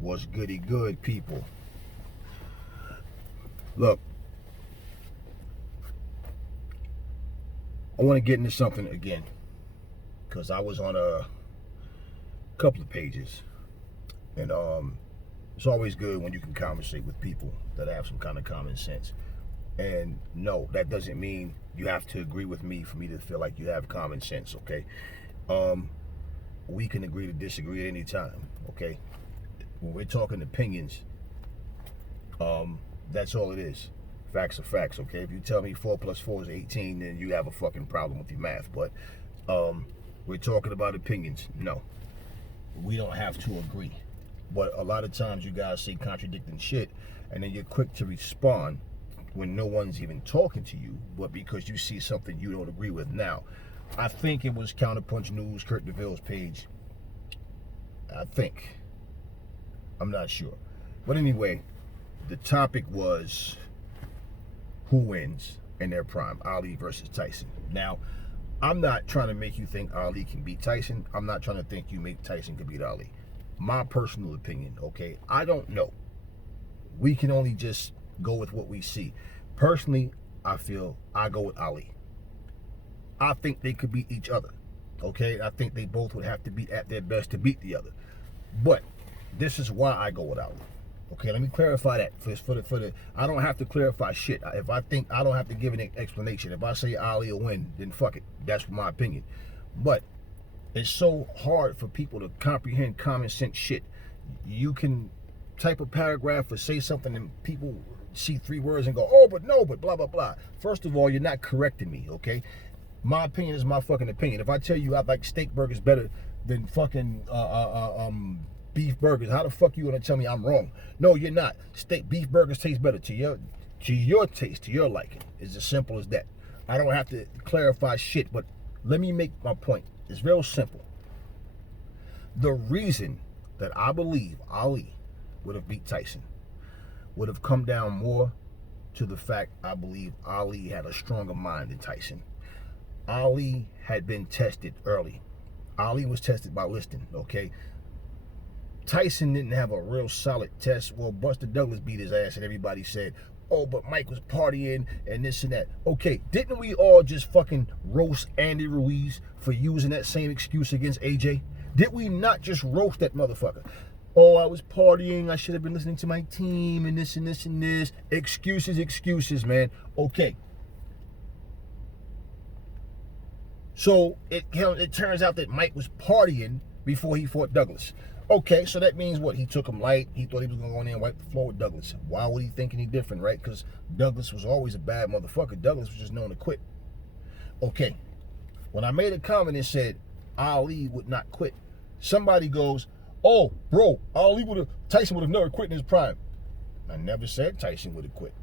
What's goody good, people? Look, I want to get into something again because I was on a couple of pages, and it's always good when you can conversate with people that have some kind of common sense. And no, that doesn't mean you have to agree with me for me to feel like you have common sense, okay? We can agree to disagree at any time, okay? When we're talking opinions, that's all it is. Facts are facts, okay? If you tell me 4 plus 4 is 18, then you have a fucking problem with your math. But we're talking about opinions. No, we don't have to agree. But a lot of times you guys say contradicting shit, and then you're quick to respond when no one's even talking to you, but because you see something you don't agree with. Now, I think it was Counterpunch News, Kurt DeVille's page. I think. I'm not sure. But anyway, the topic was who wins in their prime, Ali versus Tyson. Now, I'm not trying to make you think Ali can beat Tyson. I'm not trying to think you make Tyson can beat Ali. My personal opinion, okay? I don't know. We can only just go with what we see. Personally, I feel I go with Ali. I think they could beat each other, okay? I think they both would have to be at their best to beat the other. But this is why I go with Ali. Okay, let me clarify that. For the I don't have to clarify shit. If I think I don't have to give an explanation. If I say Ali will win, then fuck it. That's my opinion. But it's so hard for people to comprehend common sense shit. You can type a paragraph or say something and people see 3 words and go, oh, but no, but blah, blah, blah. First of all, you're not correcting me, okay? My opinion is my fucking opinion. If I tell you I like steak burgers better than fucking beef burgers, how the fuck you gonna tell me I'm wrong? No, you're not. Beef burgers taste better to your taste, to your liking. It's as simple as that. I don't have to clarify shit, but let me make my point. It's real simple. The reason that I believe Ali would have beat Tyson would have come down more to the fact I believe Ali had a stronger mind than Tyson. Ali had been tested early. Ali was tested by listening, okay? Tyson didn't have a real solid test. Well, Buster Douglas beat his ass and everybody said, oh, but Mike was partying and this and that. Okay, didn't we all just fucking roast Andy Ruiz for using that same excuse against AJ? Did we not just roast that motherfucker? Oh, I was partying, I should have been listening to my team and this and this and this. Excuses, man. Okay. So it turns out that Mike was partying before he fought Douglas. Okay, so that means what? He took him light. He thought he was going to go in there and wipe the floor with Douglas. Why would he think any different, right? Because Douglas was always a bad motherfucker. Douglas was just known to quit. Okay, when I made a comment and said Ali would not quit, somebody goes, oh, bro, Tyson would have never quit in his prime. I never said Tyson would have quit.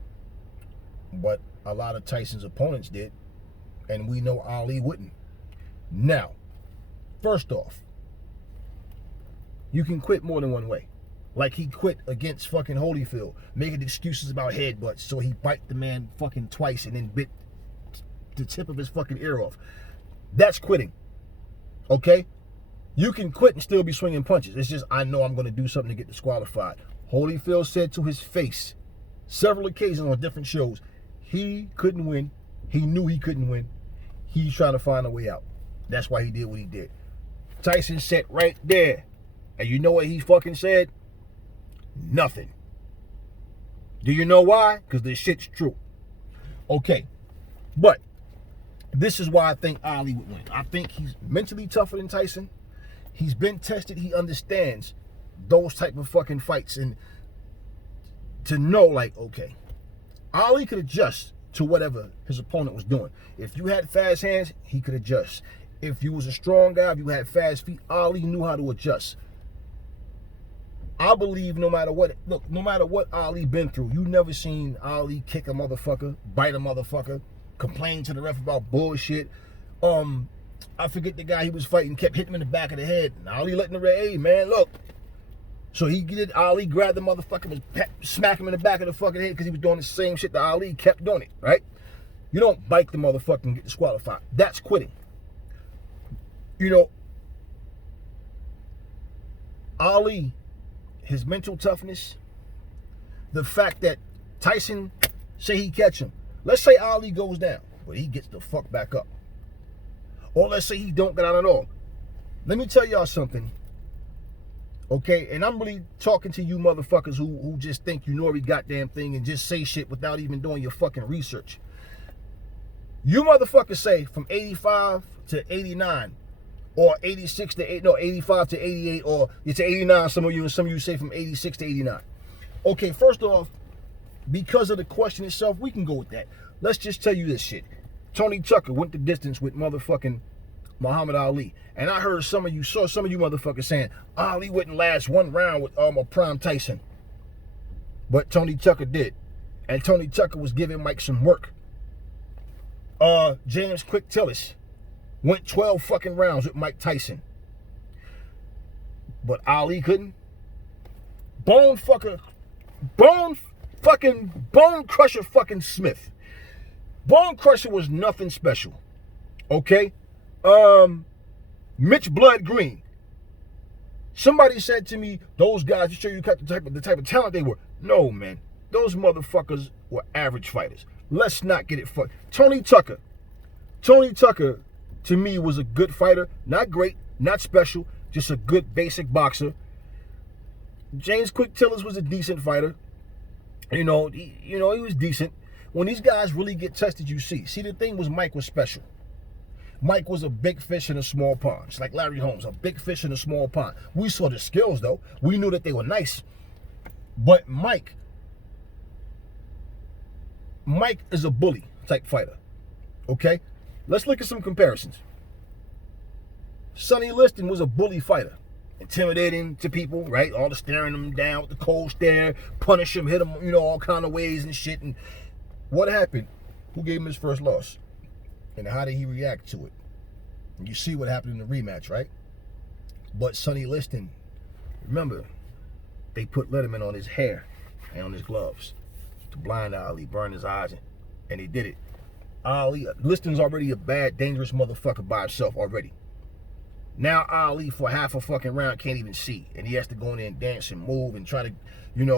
But a lot of Tyson's opponents did, and we know Ali wouldn't. Now, first off, you can quit more than one way. Like he quit against fucking Holyfield, making excuses about headbutts, so he bite the man fucking twice and then bit the tip of his fucking ear off. That's quitting. Okay? You can quit and still be swinging punches. It's just, I know I'm going to do something to get disqualified. Holyfield said to his face, several occasions on different shows, he couldn't win. He knew he couldn't win. He's trying to find a way out. That's why he did what he did. Tyson sat right there. And you know what he fucking said? Nothing. Do you know why? Because this shit's true. Okay. But this is why I think Ali would win. I think he's mentally tougher than Tyson. He's been tested. He understands those type of fucking fights. And to know, like, okay, Ali could adjust to whatever his opponent was doing. If you had fast hands, he could adjust. If you was a strong guy, if you had fast feet, Ali knew how to adjust. I believe no matter what Ali been through, you never seen Ali kick a motherfucker, bite a motherfucker, complain to the ref about bullshit. I forget the guy he was fighting kept hitting him in the back of the head. And Ali letting the ref, hey man, look. So Ali grabbed the motherfucker and smack him in the back of the fucking head because he was doing the same shit that Ali kept doing it, right? You don't bite the motherfucker and get disqualified. That's quitting. You know, Ali his mental toughness, the fact that Tyson say he catch him. Let's say Ali goes down, but he gets the fuck back up. Or let's say he don't get out at all. Let me tell y'all something. Okay, and I'm really talking to you motherfuckers who just think you know every goddamn thing and just say shit without even doing your fucking research. You motherfuckers say from 85 to 89, or 86 to 85 to 88, or it's 89, some of you say from 86 to 89. Okay, first off, because of the question itself, we can go with that. Let's just tell you this shit. Tony Tucker went the distance with motherfucking Muhammad Ali. And I heard some of you motherfuckers saying Ali wouldn't last one round with a prime Tyson. But Tony Tucker did. And Tony Tucker was giving Mike some work. James Quick Tillis went 12 fucking rounds with Mike Tyson. But Ali couldn't. Bone Crusher fucking Smith. Bone Crusher was nothing special. Okay? Mitch Blood Green. Somebody said to me, those guys, to show you the type of talent they were. No, man. Those motherfuckers were average fighters. Let's not get it fucked. Tony Tucker, to me, was a good fighter. Not great, not special, just a good basic boxer. James Quick Tillis was a decent fighter. He was decent. When these guys really get tested, you see. See, the thing was Mike was special. Mike was a big fish in a small pond. It's like Larry Holmes, a big fish in a small pond. We saw the skills, though. We knew that they were nice. But Mike is a bully type fighter. Okay? Let's look at some comparisons. Sonny Liston was a bully fighter. Intimidating to people, right? All the staring them down with the cold stare, punish him, hit him, all kind of ways and shit. And what happened? Who gave him his first loss? And how did he react to it? And you see what happened in the rematch, right? But Sonny Liston, remember, they put Letterman on his hair and on his gloves to blind Ali, burn his eyes, and he did it. Liston's already a bad, dangerous motherfucker by himself already. Now Ali, for half a fucking round, can't even see. And he has to go in there and dance and move and try to,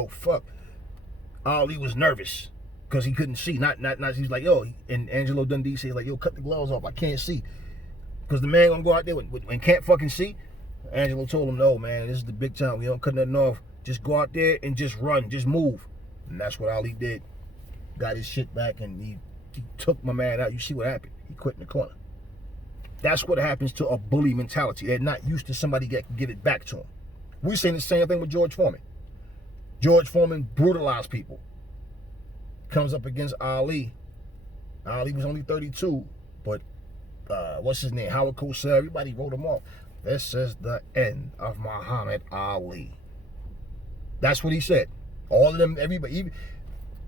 fuck. Ali was nervous because he couldn't see. Not he's like, yo, and Angelo Dundee says like, yo, cut the gloves off, I can't see. Because the man gonna go out there and can't fucking see. Angelo told him, no, man, this is the big time. We don't cut nothing off. Just go out there and just run, just move. And that's what Ali did. Got his shit back and he took my man out. You see what happened? He quit in the corner. That's what happens to a bully mentality. They're not used to somebody that can give it back to them. We're saying the same thing with George Foreman. George Foreman brutalized people. Comes up against Ali. Ali was only 32, but what's his name? Howard Cosell. Everybody wrote him off. This is the end of Muhammad Ali. That's what he said. All of them, everybody. Even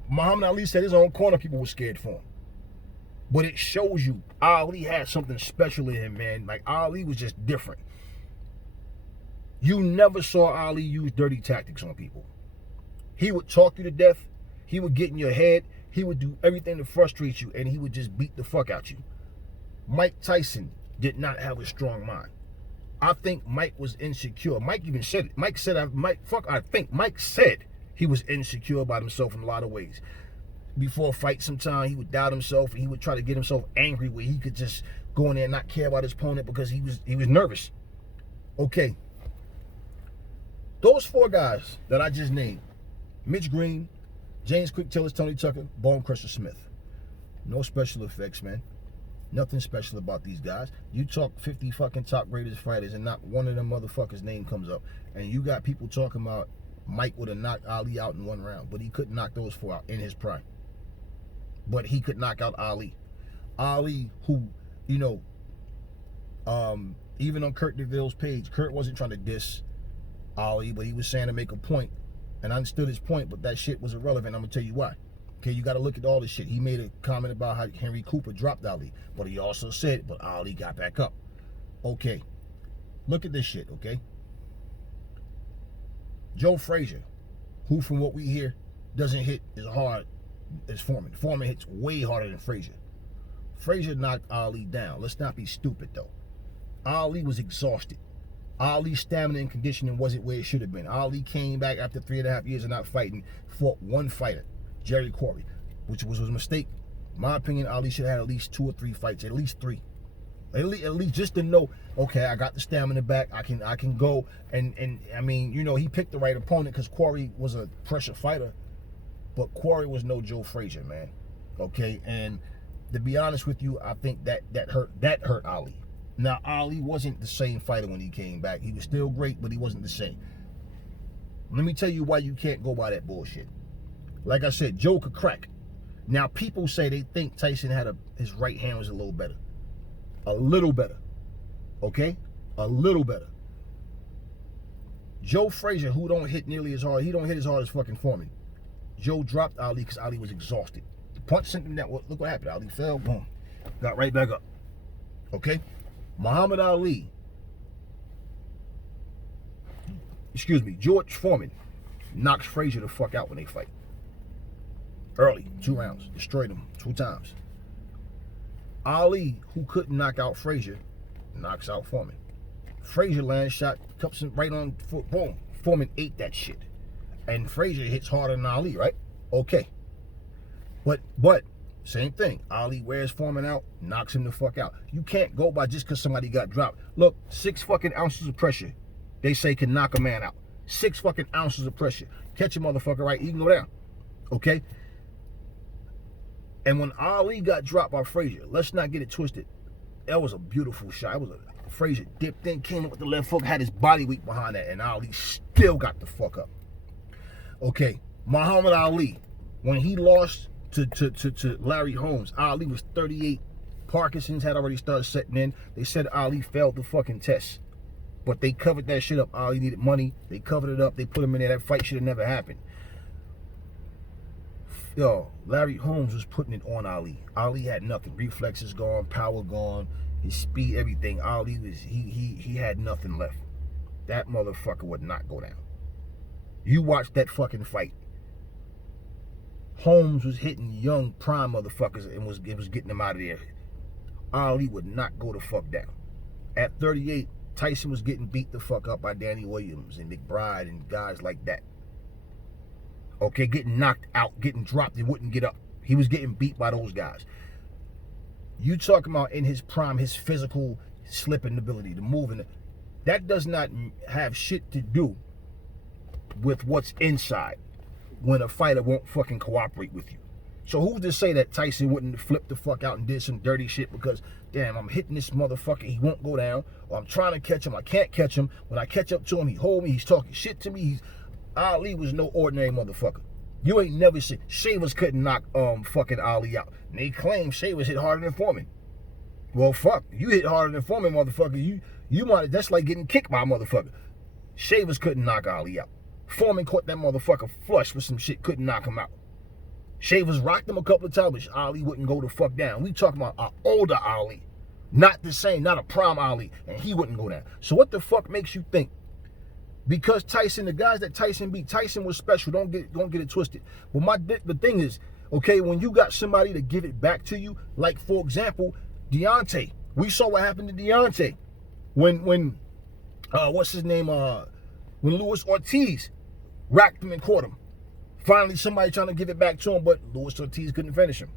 Muhammad Ali said his own corner people were scared for him. But it shows you Ali had something special in him, man. Like, Ali was just different. You never saw Ali use dirty tactics on people. He would talk you to death. He would get in your head. He would do everything to frustrate you, and he would just beat the fuck out you. Mike Tyson did not have a strong mind. I think Mike was insecure. Mike even said it. Mike said he was insecure about himself in a lot of ways. Before a fight, sometime he would doubt himself and he would try to get himself angry where he could just go in there and not care about his opponent because he was nervous. Okay. Those four guys that I just named, Mitch Green, James Quick Tillis, Tony Tucker, Bone Crusher Smith. No special effects, man. Nothing special about these guys. You talk 50 fucking top rated fighters and not one of them motherfuckers' name comes up. And you got people talking about Mike would have knocked Ali out in one round, but he couldn't knock those four out in his prime. But he could knock out Ali. Ali, who, even on Kurt DeVille's page, Kurt wasn't trying to diss Ali, but he was saying to make a point. And I understood his point, but that shit was irrelevant. I'm going to tell you why. Okay, you got to look at all this shit. He made a comment about how Henry Cooper dropped Ali, but he also said, but Ali got back up. Okay, look at this shit, okay? Joe Frazier, who from what we hear doesn't hit as hard as Foreman. Foreman hits way harder than Frazier. Frazier knocked Ali down. Let's not be stupid, though. Ali was exhausted. Ali's stamina and conditioning wasn't where it should have been. Ali came back after 3.5 years of not fighting, fought one fighter, Jerry Quarry, which was a mistake. In my opinion, Ali should have had at least 2 or 3 fights, at least 3. At least just to know, okay, I got the stamina back. I can go and I mean, you know, he picked the right opponent because Quarry was a pressure fighter, but Quarry was no Joe Frazier, man. Okay, and to be honest with you, I think that hurt Ali. Now, Ali wasn't the same fighter when he came back. He was still great, but he wasn't the same. Let me tell you why you can't go by that bullshit. Like I said, Joe could crack. Now, people say they think Tyson had his right hand was a little better. A little better. Okay? A little better. Joe Frazier, who don't hit nearly as hard, he don't hit as hard as fucking Foreman. Joe dropped Ali because Ali was exhausted. The punch sent him down. Look what happened. Ali fell, boom. Got right back up. Okay? Muhammad Ali, George Foreman knocks Frazier the fuck out when they fight. Early, 2 rounds. Destroyed him 2 times. Ali, who couldn't knock out Frazier, knocks out Foreman. Frazier lands shot, cups him right on foot, boom. Foreman ate that shit. And Frazier hits harder than Ali, right? Okay. But same thing. Ali wears Foreman out, knocks him the fuck out. You can't go by just because somebody got dropped. Look, 6 fucking ounces of pressure, they say can knock a man out. 6 fucking ounces of pressure. Catch a motherfucker right, he can go down. Okay? And when Ali got dropped by Frazier, let's not get it twisted. That was a beautiful shot. It was Frazier dipped in, came up with the left hook, had his body weight behind that, and Ali still got the fuck up. Okay, Muhammad Ali, when he lost to Larry Holmes, Ali was 38. Parkinson's had already started setting in. They said Ali failed the fucking test. But they covered that shit up. Ali needed money. They covered it up. They put him in there. That fight should have never happened. Yo, Larry Holmes was putting it on Ali. Ali had nothing. Reflexes gone, power gone, his speed, everything. Ali was he had nothing left. That motherfucker would not go down. You watch that fucking fight. Holmes was hitting young prime motherfuckers and was getting them out of there. Ali would not go the fuck down. At 38, Tyson was getting beat the fuck up by Danny Williams and McBride and guys like that. Okay, getting knocked out, getting dropped and wouldn't get up. He was getting beat by those guys. You talking about in his prime, his physical slipping ability, the moving, that does not have shit to do with what's inside when a fighter won't fucking cooperate with you. So who's to say that Tyson wouldn't flip the fuck out and did some dirty shit because, damn, I'm hitting this motherfucker, he won't go down, or I'm trying to catch him, I can't catch him. When I catch up to him, he hold me, he's talking shit to me. Ali was no ordinary motherfucker. You ain't never seen, Shavers couldn't knock fucking Ali out. And they claim Shavers hit harder than Foreman. Well, fuck, you hit harder than Foreman, motherfucker. You might, that's like getting kicked by a motherfucker. Shavers couldn't knock Ali out. Foreman caught that motherfucker flush with some shit, couldn't knock him out. Shavers rocked him a couple of times, but Ali wouldn't go the fuck down. We talking about an older Ali, not the same, not a prime Ali, and he wouldn't go down. So what the fuck makes you think? Because Tyson, the guys that Tyson beat, Tyson was special. Don't get it twisted. But the thing is, okay, when you got somebody to give it back to you, like for example, Deontay. We saw what happened to Deontay when what's his name? When Luis Ortiz racked him and caught him. Finally, somebody trying to give it back to him, but Luis Ortiz couldn't finish him.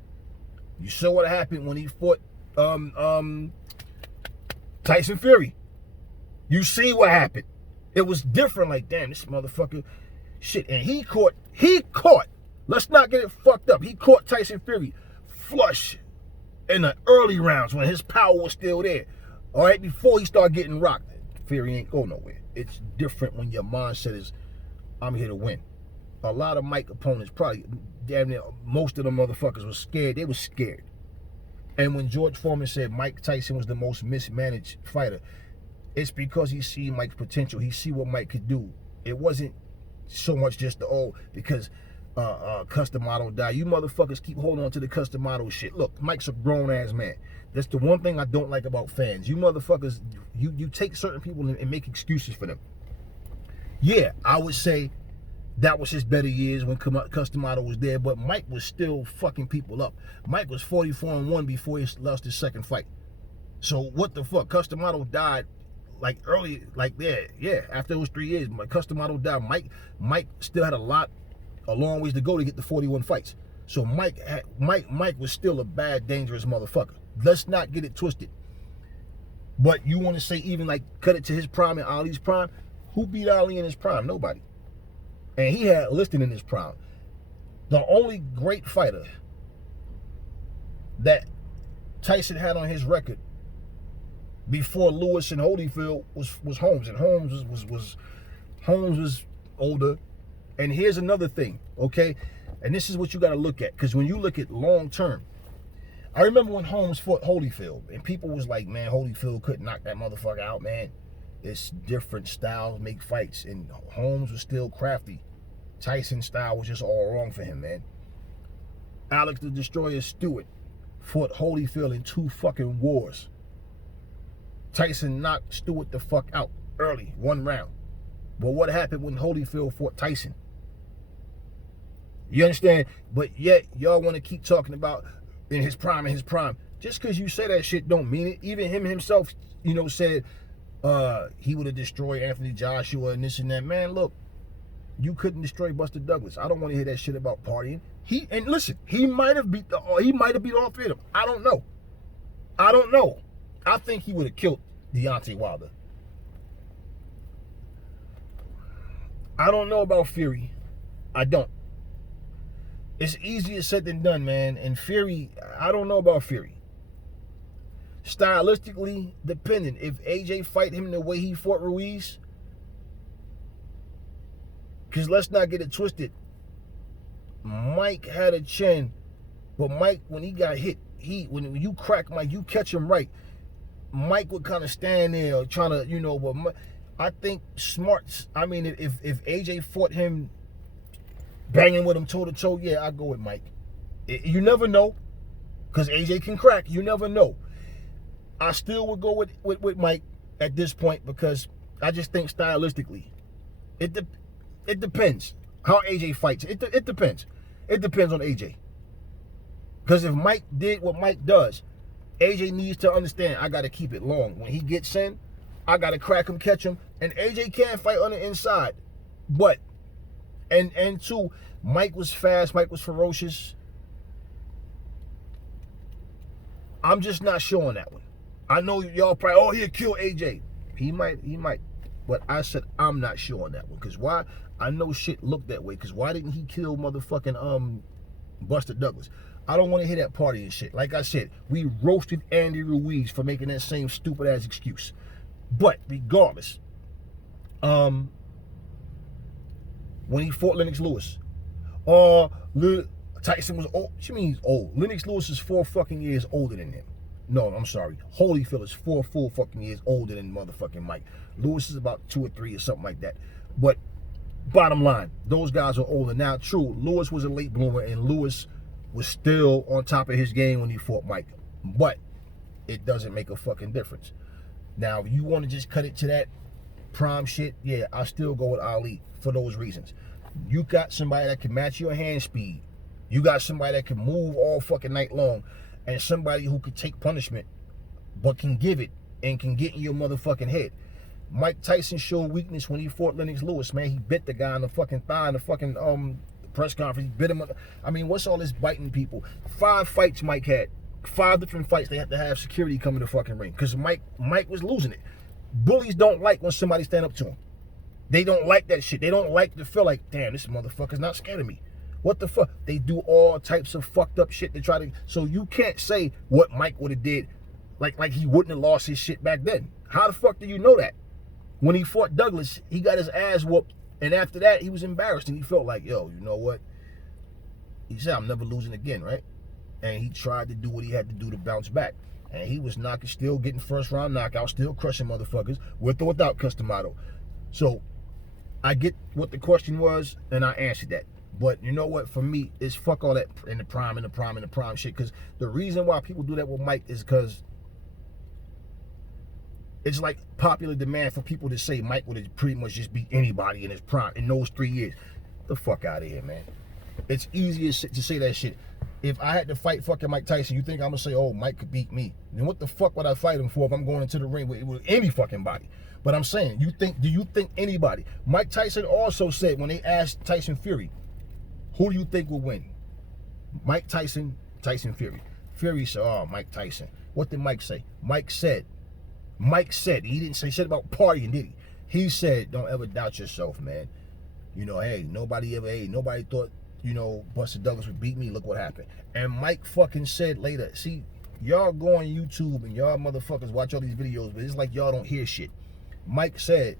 You saw what happened when he fought Tyson Fury. You see what happened. It was different, like, damn, this motherfucker, shit. And he caught, let's not get it fucked up. He caught Tyson Fury flush in the early rounds when his power was still there. All right, before he started getting rocked. Fury ain't go nowhere. It's different when your mindset is, I'm here to win. A lot of Mike opponents, probably damn near most of them motherfuckers was scared. They were scared. And when George Foreman said Mike Tyson was the most mismanaged fighter, it's because he see Mike's potential. He see what Mike could do. It wasn't so much just because custom model died. You motherfuckers keep holding on to the custom model shit. Look, Mike's a grown ass man. That's the one thing I don't like about fans. You motherfuckers, you take certain people and make excuses for them. Yeah, I would say that was his better years when custom model was there, but Mike was still fucking people up. Mike was 44-1 before he lost his second fight. So what the fuck? Custom model died like early, like yeah. After those 3 years, my custom model died. Mike still had a long ways to go to get the 41 fights. So Mike was still a bad, dangerous motherfucker. Let's not get it twisted. But you want to say even like cut it to his prime and Ali's prime? Who beat Ali in his prime? Nobody. And he had Liston in his prime. The only great fighter that Tyson had on his record before Lewis and Holyfield was Holmes, and Holmes was older. And here's another thing, okay? And this is what you got to look at, because when you look at long term, I remember when Holmes fought Holyfield, and people was like, man, Holyfield couldn't knock that motherfucker out, man. It's different styles make fights, and Holmes was still crafty. Tyson's style was just all wrong for him, man. Alex the Destroyer Stewart fought Holyfield in 2 fucking wars. Tyson knocked Stewart the fuck out early, 1 round. But what happened when Holyfield fought Tyson? You understand? But yet, y'all want to keep talking about in his prime. Just because you say that shit don't mean it. Even him himself, said he would have destroyed Anthony Joshua and this and that. Man, look, you couldn't destroy Buster Douglas. I don't want to hear that shit about partying. He might have beat all 3 of them. I don't know. I think he would have killed Deontay Wilder. I don't know about Fury. I don't. It's easier said than done, man. And Fury, I don't know about Fury. Stylistically, depending. If AJ fight him the way he fought Ruiz, because let's not get it twisted, Mike had a chin, but Mike, when he got hit, when you crack Mike, you catch him right, Mike would kind of stand there trying to, but I think smarts. I mean, if AJ fought him banging with him toe to toe, yeah, I go with Mike. You never know, because AJ can crack. You never know. I still would go with Mike at this point, because I just think stylistically, it depends how AJ fights. It depends. It depends on AJ. Because if Mike did what Mike does, AJ needs to understand, I got to keep it long. When he gets in, I got to crack him, catch him. And AJ can fight on the inside. But, and 2, Mike was fast. Mike was ferocious. I'm just not sure on that one. I know y'all probably, he'll kill AJ. He might. But I said I'm not sure on that one. Because why? I know shit looked that way. Because why didn't he kill motherfucking Buster Douglas? I don't want to hear that party and shit. Like I said, we roasted Andy Ruiz for making that same stupid ass excuse. But regardless, when he fought Lennox Lewis, Tyson was old. What you mean he's old? Lennox Lewis is 4 fucking years older than him. No, I'm sorry. Holyfield is 4 full fucking years older than motherfucking Mike. Lewis is about 2 or 3 or something like that. But bottom line, those guys are older. Now, true, Lewis was a late bloomer, and Lewis was still on top of his game when he fought Mike. But it doesn't make a fucking difference. Now, if you want to just cut it to that prime shit, yeah, I still go with Ali for those reasons. You got somebody that can match your hand speed. You got somebody that can move all fucking night long. And somebody who could take punishment, but can give it and can get in your motherfucking head. Mike Tyson showed weakness when he fought Lennox Lewis, man. He bit the guy in the fucking thigh in the fucking press conference. He bit him. I mean, what's all this biting people? 5 fights Mike had. 5 different fights. They have to have security come in the fucking ring because Mike was losing it. Bullies don't like when somebody stand up to them. They don't like that shit. They don't like to feel like, damn, this motherfucker's not scared of me. What the fuck? They do all types of fucked up shit to try to. So you can't say what Mike would have did, like he wouldn't have lost his shit back then. How the fuck do you know that? When he fought Douglas, he got his ass whooped, and after that, he was embarrassed, and he felt like, yo, you know what? He said, I'm never losing again, right? And he tried to do what he had to do to bounce back, and he was still getting first round knockouts, still crushing motherfuckers with or without custom model. So I get what the question was, and I answered that. But you know what? For me, it's fuck all that in the prime shit. Because the reason why people do that with Mike is because it's like popular demand for people to say Mike would have pretty much just beat anybody in his prime in those 3 years. Get the fuck out of here, man. It's easier to say that shit. if I had to fight fucking Mike Tyson, you think I'm gonna say, oh, Mike could beat me? Then what the fuck would I fight him for if I'm going into the ring with any fucking body? But I'm saying, do you think anybody? Mike Tyson also said when they asked Tyson Fury, who do you think will win? Mike Tyson, Tyson Fury. Fury said, oh, Mike Tyson. What did Mike say? Mike said, he didn't say shit about partying, did he? He said, don't ever doubt yourself, man. You know, hey, nobody thought, you know, Buster Douglas would beat me. Look what happened. And Mike fucking said later, see, y'all go on YouTube and y'all motherfuckers watch all these videos, but it's like y'all don't hear shit. Mike said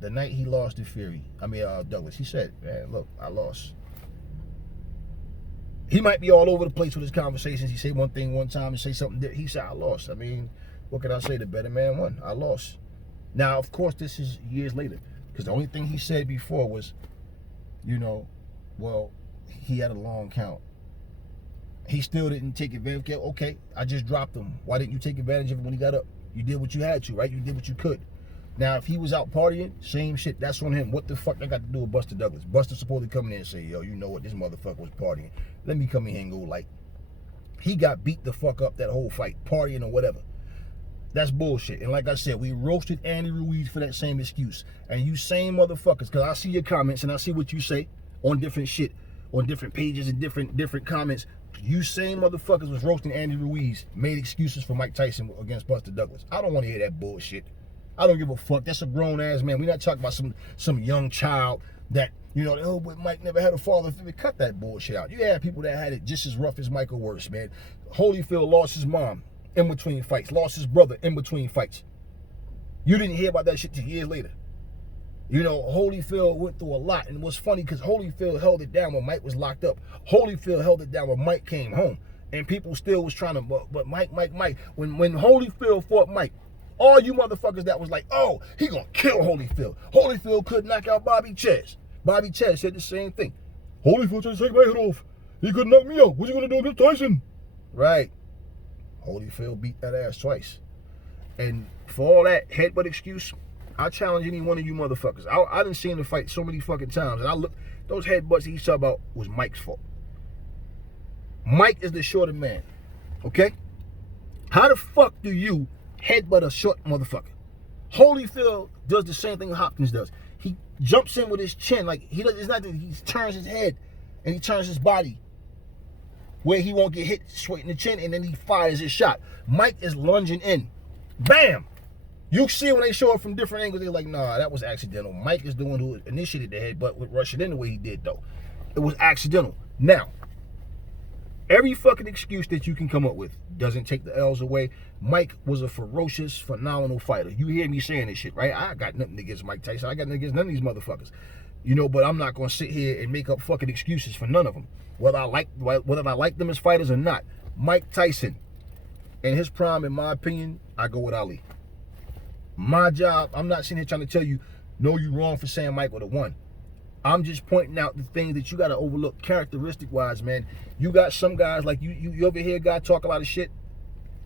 the night he lost to Douglas, he said, man, look, I lost. He might be all over the place with his conversations. He say one thing one time and say something different. He said, I lost. I mean, what can I say? The better man won. I lost. Now, of course, this is years later. Because the only thing he said before was, you know, well, he had a long count. He still didn't take advantage. Okay, I just dropped him. Why didn't you take advantage of it when he got up? You did what you had to, right? You did what you could. Now, if he was out partying, same shit. That's on him. What the fuck that got to do with Buster Douglas? Buster supposed to come in and say, yo, you know what? This motherfucker was partying. Let me come in here and go like. He got beat the fuck up that whole fight, partying or whatever. That's bullshit. And like I said, we roasted Andy Ruiz for that same excuse. And you same motherfuckers, because I see your comments and I see what you say on different shit, on different pages and different comments. You same motherfuckers was roasting Andy Ruiz, made excuses for Mike Tyson against Buster Douglas. I don't want to hear that bullshit. I don't give a fuck. That's a grown-ass man. We're not talking about some young child that, you know, oh, but Mike never had a father. Cut that bullshit out. You had people that had it just as rough as Mike or worse, man. Holyfield lost his mom in between fights, lost his brother in between fights. You didn't hear about that shit till years later. You know, Holyfield went through a lot, and it was funny because Holyfield held it down when Mike was locked up. Holyfield held it down when Mike came home, and people still was trying to, but Mike. When Holyfield fought Mike, all you motherfuckers that was like, oh, he gonna kill Holyfield. Holyfield could knock out Bobby Chez. Bobby Chez said the same thing. Holyfield tried to take my head off. He could knock me out. What's he gonna do against Tyson? Right. Holyfield beat that ass twice. And for all that headbutt excuse, I challenge any one of you motherfuckers. I done seen him fight so many fucking times, and I look, those headbutts he's talking about was Mike's fault. Mike is the shorter man. Okay? How the fuck do you headbutt a short motherfucker? Holyfield does the same thing Hopkins does. He jumps in with his chin, like he does. It's not that he turns his head and he turns his body where he won't get hit straight in the chin, and then he fires his shot. Mike is lunging in, bam. You see when they show it from different angles, they're like, nah, that was accidental. Mike is the one who initiated the headbutt with rushing in the way he did, though. It was accidental. Now, every fucking excuse that you can come up with doesn't take the L's away. Mike was a ferocious, phenomenal fighter. You hear me saying this shit, right? I got nothing against Mike Tyson. I got nothing against none of these motherfuckers. You know, but I'm not going to sit here and make up fucking excuses for none of them. Whether I like them as fighters or not. Mike Tyson, in his prime, in my opinion, I go with Ali. My job, I'm not sitting here trying to tell you, no, you wrong for saying Mike would have won. I'm just pointing out the things that you got to overlook characteristic-wise, man. You got some guys, like you ever hear a guy talk a lot of shit?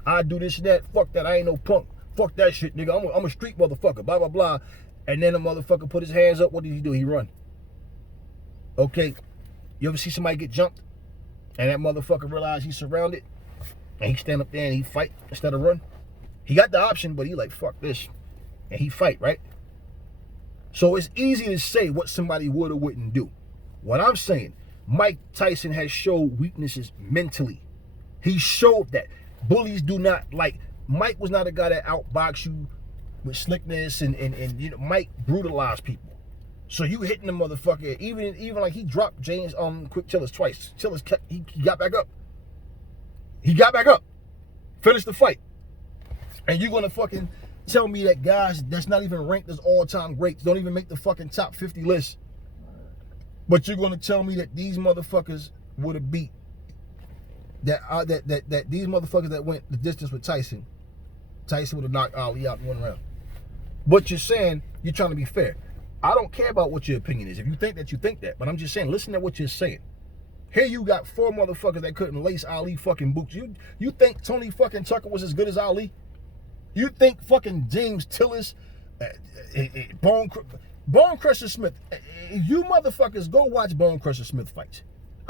I do this and that. Fuck that. I ain't no punk. Fuck that shit, nigga. I'm a street motherfucker. Blah, blah, blah. And then the motherfucker put his hands up. What did he do? He run. Okay. You ever see somebody get jumped? And that motherfucker realize he's surrounded? And he stand up there and he fight instead of run? He got the option, but he like, fuck this. And he fight, right? So it's easy to say what somebody would or wouldn't do. What I'm saying, Mike Tyson has showed weaknesses mentally. He showed that. Bullies do not, like, Mike was not a guy that outboxed you with slickness and you know, Mike brutalized people. So you hitting the motherfucker, even like he dropped James Quick Tillers twice. Tillers he got back up. He got back up. Finished the fight. And you gonna fucking tell me that guys that's not even ranked as all-time greats don't even make the fucking top 50 list, but you're gonna tell me that these motherfuckers would have beat that these motherfuckers that went the distance with Tyson would have knocked Ali out in one round. But you're saying you're trying to be fair. I don't care about what your opinion is. If you think that, you think that. But I'm just saying, listen to what you're saying. Here you got 4 motherfuckers that couldn't lace Ali fucking boots. You think Tony fucking Tucker was as good as Ali? You think fucking James Tillers, Bone Crusher Smith, you motherfuckers go watch Bone Crusher Smith fights.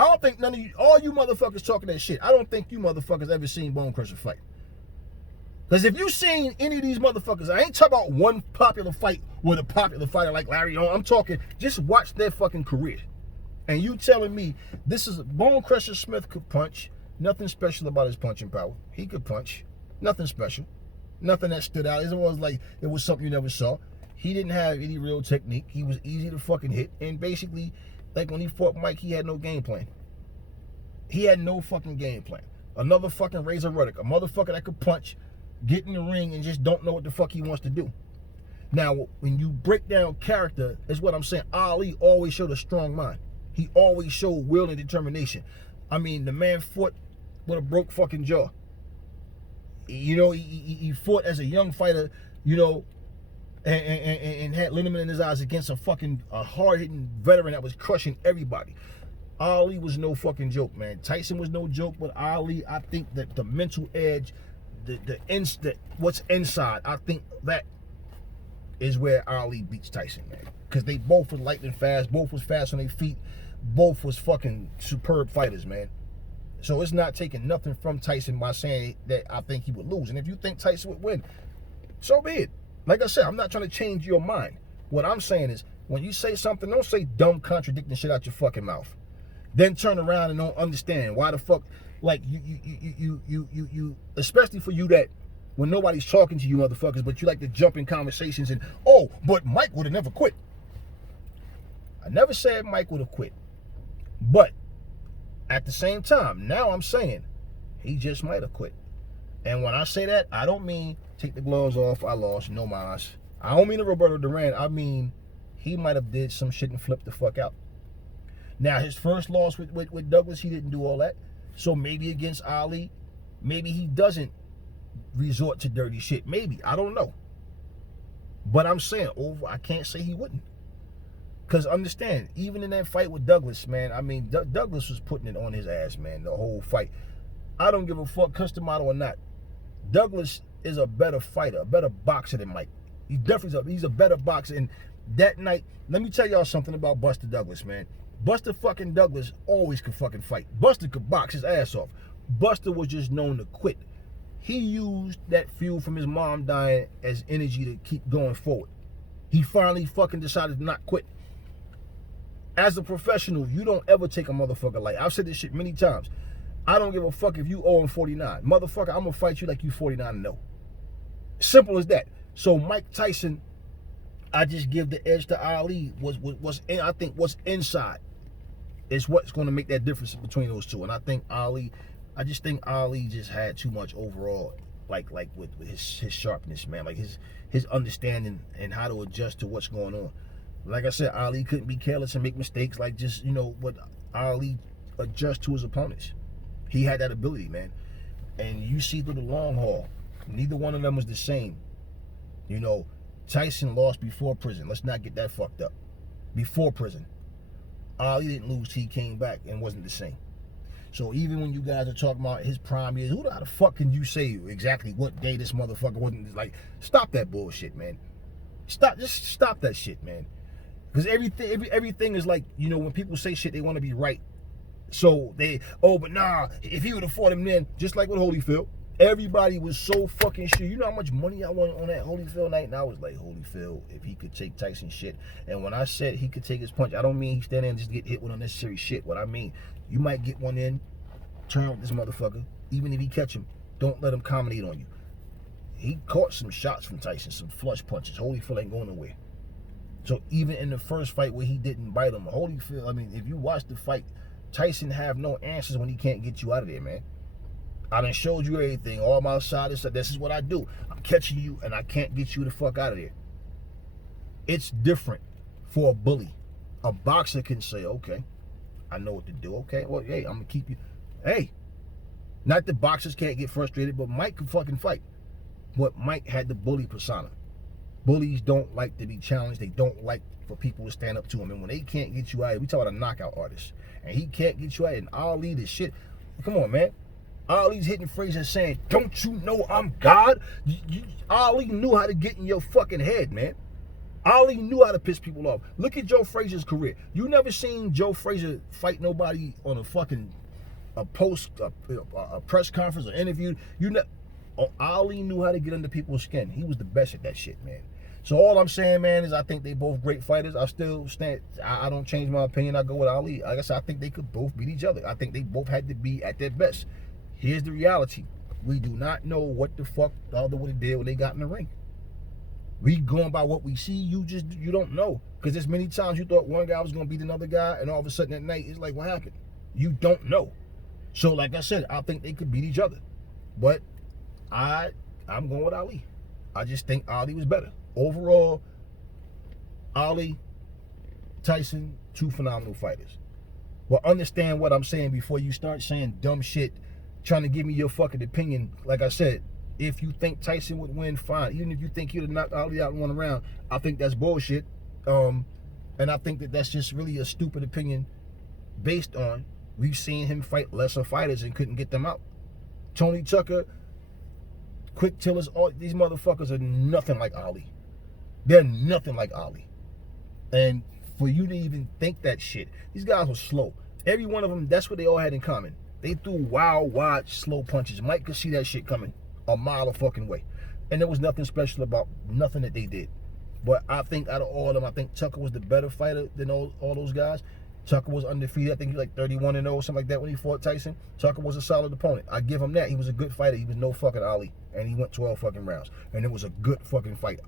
I don't think none of you, all you motherfuckers talking that shit, I don't think you motherfuckers ever seen Bone Crusher fight. Because if you seen any of these motherfuckers, I ain't talking about one popular fight with a popular fighter like Larry Holmes. I'm talking, just watch their fucking career. And you telling me this is Bone Crusher Smith could punch. Nothing special about his punching power. He could punch. Nothing special. Nothing that stood out. It was like it was something you never saw. He didn't have any real technique. He was easy to fucking hit. And basically, like when he fought Mike, he had no game plan. He had no fucking game plan. Another fucking Razor Ruddock. A motherfucker that could punch, get in the ring, and just don't know what the fuck he wants to do. Now, when you break down character, is what I'm saying. Ali always showed a strong mind. He always showed will and determination. I mean, the man fought with a broke fucking jaw. You know, he fought as a young fighter, you know, and had liniment in his eyes against a hard-hitting veteran that was crushing everybody. Ali was no fucking joke, man. Tyson was no joke, but Ali, I think that the mental edge, what's inside, I think that is where Ali beats Tyson, man. Because they both were lightning fast, both was fast on their feet, both was fucking superb fighters, man. So it's not taking nothing from Tyson by saying that I think he would lose. And if you think Tyson would win, so be it. Like I said, I'm not trying to change your mind. What I'm saying is, when you say something, don't say dumb contradicting shit out your fucking mouth. Then turn around and don't understand why the fuck, like you especially for you that when nobody's talking to you motherfuckers, but you like to jump in conversations and, oh, but Mike would have never quit. I never said Mike would have quit. But at the same time, now I'm saying he just might have quit. And when I say that, I don't mean take the gloves off, I lost, no mas. I don't mean a Roberto Duran. I mean he might have did some shit and flipped the fuck out. Now, his first loss with Douglas, he didn't do all that. So maybe against Ali, maybe he doesn't resort to dirty shit. Maybe. I don't know. But I'm saying, I can't say he wouldn't. Because understand, even in that fight with Douglas, man, I mean, Douglas was putting it on his ass, man, the whole fight. I don't give a fuck, custom model or not. Douglas is a better fighter, a better boxer than Mike. He's a better boxer. And that night, let me tell y'all something about Buster Douglas, man. Buster fucking Douglas always could fucking fight. Buster could box his ass off. Buster was just known to quit. He used that fuel from his mom dying as energy to keep going forward. He finally fucking decided to not quit. As a professional, you don't ever take a motherfucker light. I've said this shit many times. I don't give a fuck if you 0-49. Motherfucker, I'm gonna fight you like you 49-0. Simple as that. So Mike Tyson, I just give the edge to Ali. I think what's inside is what's going to make that difference between those two. And I just think Ali just had too much overall, like with his sharpness, man, like his understanding and how to adjust to what's going on. Like I said, Ali couldn't be careless and make mistakes, like just, you know, what Ali adjust to his opponents. He had that ability, man. And you see through the long haul, neither one of them was the same. You know, Tyson lost before prison. Let's not get that fucked up. Before prison. Ali didn't lose till he came back and wasn't the same. So even when you guys are talking about his prime years, how the fuck can you say exactly what day this motherfucker wasn't? Like, stop that bullshit, man. Just stop that shit, man. Because everything is like, you know, when people say shit, they want to be right. So but nah, if he would have fought him then, just like with Holyfield, everybody was so fucking sure. You know how much money I won on that Holyfield night? And I was like, Holyfield, if he could take Tyson shit. And when I said he could take his punch, I don't mean he stand there and just get hit with unnecessary shit. What I mean, you might get one in, turn with this motherfucker. Even if he catch him, don't let him combinate on you. He caught some shots from Tyson, some flush punches. Holyfield ain't going nowhere. So even in the first fight where he didn't bite him, Holyfield, I mean, if you watch the fight, Tyson have no answers when he can't get you out of there, man. I done showed you everything, all my side. This is what I do. I'm catching you, and I can't get you the fuck out of there. It's different for a bully. A boxer can say, okay, I know what to do. Okay, well, hey, I'm going to keep you. Hey, not that boxers can't get frustrated, but Mike can fucking fight. But Mike had the bully persona. Bullies don't like to be challenged. They don't like for people to stand up to them. And when they can't get you out, we talk about a knockout artist, and he can't get you out, and Ali this shit. Come on, man. Ali's hitting phrases saying, don't you know I'm God? Ali knew how to get in your fucking head, man. Ali knew how to piss people off. Look at Joe Frazier's career. You never seen Joe Frazier fight nobody on a fucking a press conference or interview. Ali knew how to get under people's skin. He was the best at that shit, man. So all I'm saying, man, is I think they both great fighters. I still stand. I don't change my opinion. I go with Ali. Like I said, I think they could both beat each other. I think they both had to be at their best. Here's the reality: we do not know what the fuck the other would have did when they got in the ring. We going by what we see. You don't know, because there's many times you thought one guy was gonna beat another guy, and all of a sudden at night it's like, what happened? You don't know. So like I said, I think they could beat each other, but I'm going with Ali. I just think Ali was better. Overall, Ali, Tyson, two phenomenal fighters. But understand what I'm saying before you start saying dumb shit, trying to give me your fucking opinion. Like I said, if you think Tyson would win, fine. Even if you think he'd have knocked Ali out in one round, I think that's bullshit. And I think that that's just really a stupid opinion based on we've seen him fight lesser fighters and couldn't get them out. Tony Tucker, Quick Tillers, all these motherfuckers are nothing like Ali. They're nothing like Ali. And for you to even think that shit, these guys were slow. Every one of them, that's what they all had in common. They threw wild, wide, slow punches. Mike could see that shit coming a mile a fucking way. And there was nothing special about nothing that they did. But I think out of all of them, I think Tucker was the better fighter than all those guys. Tucker was undefeated. I think he was like 31-0 or something like that when he fought Tyson. Tucker was a solid opponent. I give him that. He was a good fighter. He was no fucking Ali. And he went 12 fucking rounds. And it was a good fucking fight.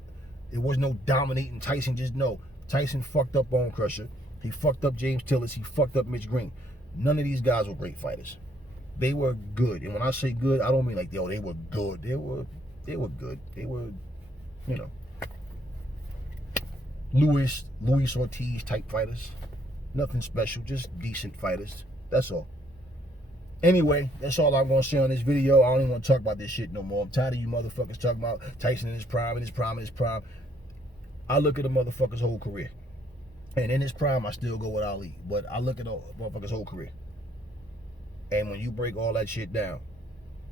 It was no dominating Tyson. Just no. Tyson fucked up Bone Crusher. He fucked up James Tillis. He fucked up Mitch Green. None of these guys were great fighters. They were good. And when I say good, I don't mean like, yo, they were good. They were good. They were, you know, Luis Ortiz type fighters. Nothing special, just decent fighters. That's all. Anyway, that's all I'm going to say on this video. I don't even want to talk about this shit no more. I'm tired of you motherfuckers talking about Tyson in his prime, in his prime, in his prime. I look at a motherfucker's whole career. And in his prime, I still go with Ali. But I look at a motherfucker's whole career. And when you break all that shit down,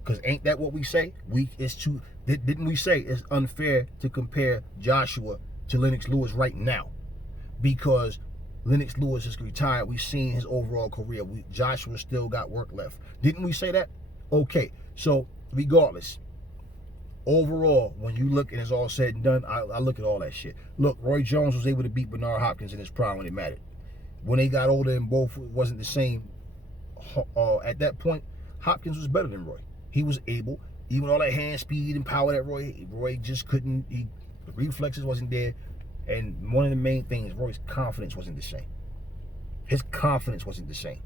because ain't that what we say? Didn't we say it's unfair to compare Joshua to Lennox Lewis right now? Because Lennox Lewis is retired. We've seen his overall career. Joshua still got work left. Didn't we say that? Okay. So regardless, overall, when you look and it's all said and done, I look at all that shit. Look, Roy Jones was able to beat Bernard Hopkins in his prime when it mattered. When they got older and both wasn't the same, at that point, Hopkins was better than Roy. He was able, even all that hand speed and power that Roy just couldn't, the reflexes wasn't there. And one of the main things, Roy's confidence wasn't the same. His confidence wasn't the same.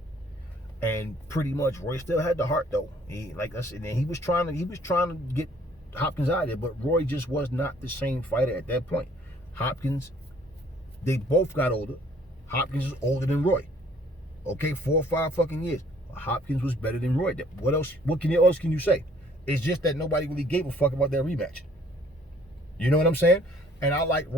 And pretty much Roy still had the heart though. Like I said, and he was trying to get Hopkins out of there, but Roy just was not the same fighter at that point. Hopkins, they both got older. Hopkins was older than Roy. Okay, 4 or 5 fucking years. Hopkins was better than Roy. What else can you say? It's just that nobody really gave a fuck about that rematch. You know what I'm saying? And I like